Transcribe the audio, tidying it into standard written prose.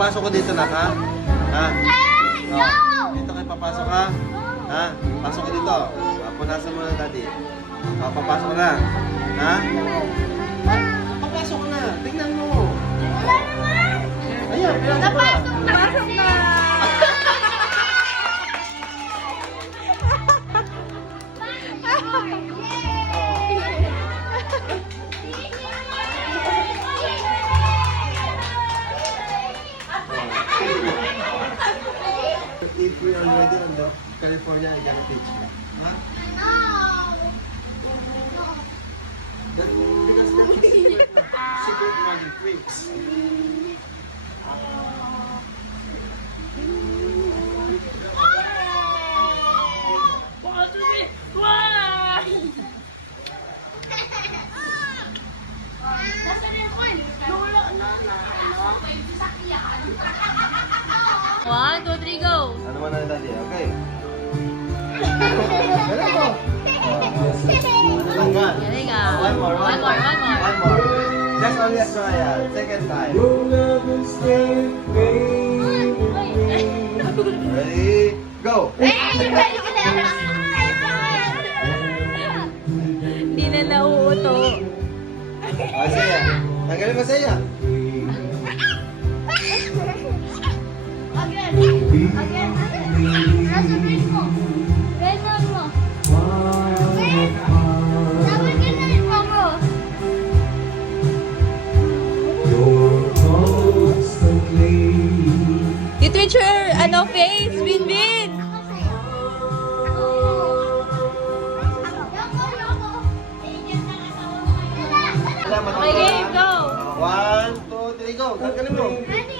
papasok ko dito na, ha? Ha? Oh, dito kayo papasok, ha? Ha? Pasok ko dito. Punasan mo na, daddy. Papasok ko na. Ha? Papasok ko na. Tingnan mo. Ayan, pinasok ko na. Napasok na! If we are already on the California, I gotta teach you. Huh? Because that's secret magic tricks. One, two, three, go! Ano man na daddy, okay? Galing ah. One more. One more. One more. That's only a trial. Second time. Ready? Go! Hindi na nauuto. Masaya. Tanggalin masaya. Again. Nasa brace mo. Brace mo. Dapat ganun mo mo. You twitch your face, Binbin! Okay, game, go! 1, 2, 3, go! Tanggalin mo. Ready.